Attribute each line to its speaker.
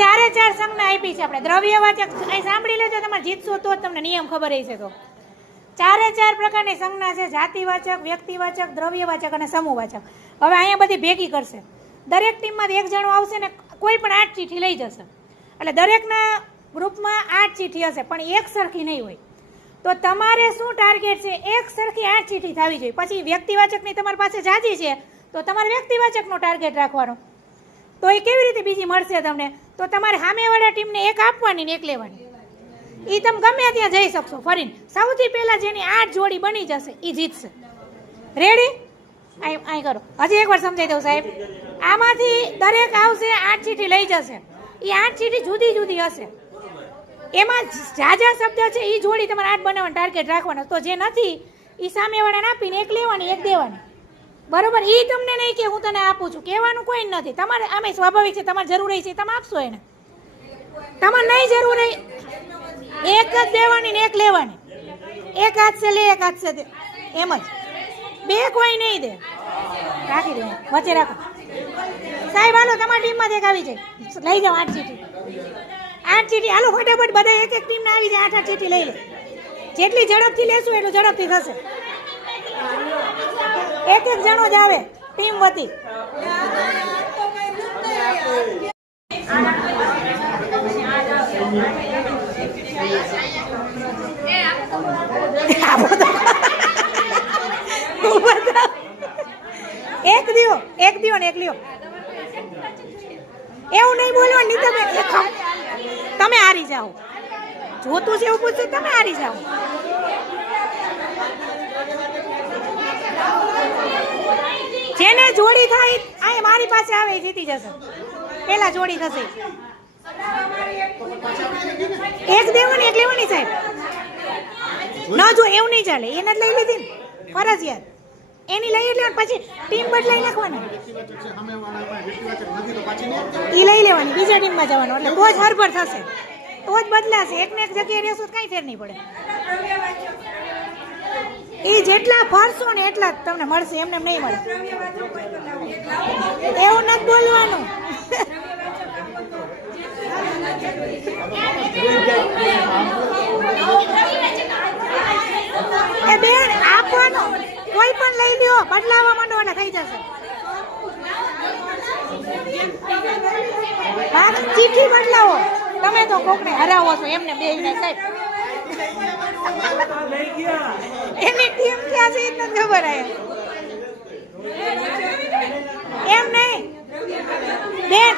Speaker 1: ચારે ચાર સંજ્ઞા આપી છે આપણે. દ્રવ્યવાચક અહીં સાંભળી લેજો, તમારે જીતશો તો તમને નિયમ ખબર રહેશે તો. ચારે ચાર પ્રકારની સંજ્ઞા છે, જાતિવાચક, વ્યક્તિવાચક, દ્રવ્યવાચક અને સમૂહવાચક હવે અહીંયા બધી ભેગી કરશે. દરેક ટીમમાં એક જણો આવશે ને કોઈ પણ આઠ ચીઠી લઈ જશે. એટલે દરેકના ગ્રુપમાં આઠ ચીઠી હશે, પણ એક સરખી નહીં હોય. તો તમારે શું ટાર્ગેટ છે? એક સરખી આઠ ચીઠી થવી જોઈએ. પછી વ્યક્તિવાચકની તમારી પાસે જાજી છે, તો તમારે વ્યક્તિવાચકનો ટાર્ગેટ રાખવાનો. તો એ કેવી રીતે બીજી મળશે તમને? તો તમારે સામેવાળા ટીમને એક આપવાની ને એક લેવાની. એ તમે ગમે ત્યાં જઈ શકશો. ફરીને સૌથી પહેલાં જેની આઠ જોડી બની જશે એ જીતશે. રેડી અહીં અહીં કરો. હજી એકવાર સમજાઈ દઉં સાહેબ. આમાંથી દરેક આવશે, આઠ ચીઠી લઈ જશે. એ આઠ ચીઠી જુદી જુદી હશે. એમાં જાજા શબ્દ છે એ જોડી તમારે આઠ બનાવવાનો ટાર્ગેટ રાખવાનો. તો જે નથી એ સામેવાળાને આપીને એક લેવાની, એક દેવાની. બરોબર? એ તમને નહીં કે હું તને આપું છું. કહેવાનું કોઈ નથી. તમારે આમે સ્વાભાવિક છે, તમારે જરૂર છે, તમે આપશો એને. તમારે નહીં જરૂર. એક જ દેવાની ને એક લેવાની. એક હાથ છે લે, એક હાથ છે એમ જ. બે કોઈ નહીં દે. રાખી દે. વચ્ચે રાખો. સાહેબ, હાલો, તમારી ટીમમાં એક આવી જાય. લઈ જાઓ, આઠ ચીઠી. આઠ ચીઠી. હાલો, ફટાફટ બધા એક એક ટીમને આવી જાય આઠ આઠ ચીઠી લઈ લે. જેટલી ઝડપથી લેશું, એટલું ઝડપથી થશે. એક એક જણો જ આવે, ટીમ વતી. એક દિયો એક દિયો ને એક લ્યો એવું નહીં બોલો નહીં તમે તમે હારી જાઓ. જોતું છે એવું પૂછ્યું તમે હારી જાઓ. જેને જોડી થાય આ મારી પાસે આવે જીતી જશે. પેલા જોડી થશે. એક દેવાની, એક લેવાની સાહેબ. ન જો, એવું નહીં ચાલે. એને જ લઈ લીધી ને. ફરજિયાત. એની લઈ એટલે પછી ટીમ બદલાઈ નાખવાની. એ લઈ લેવાની, બીજા ટીમમાં જવાનું. એટલે બહુ જ હરભર થશે. તો જ બદલાશે. એકને એક જગ્યાએ રહેશું કાંઈ ફેર નહીં પડે. એ જેટલા ફરશો ને એટલા જ તમને મળશે, એમને નહીં મળે. એવું નથી બોલવાનું. એ બેન, આપવાનો. કોઈ પણ લઈ લ્યો, બદલાવા માંડો એટલે થઈ જશે. ચીઠી બદલાવો. તમે તો કોકને હરાવો છો, એમને બે સાહેબ. એની ટીમ ક્યાં છે એ નથી ખબર આવે એમ નહીં. બેન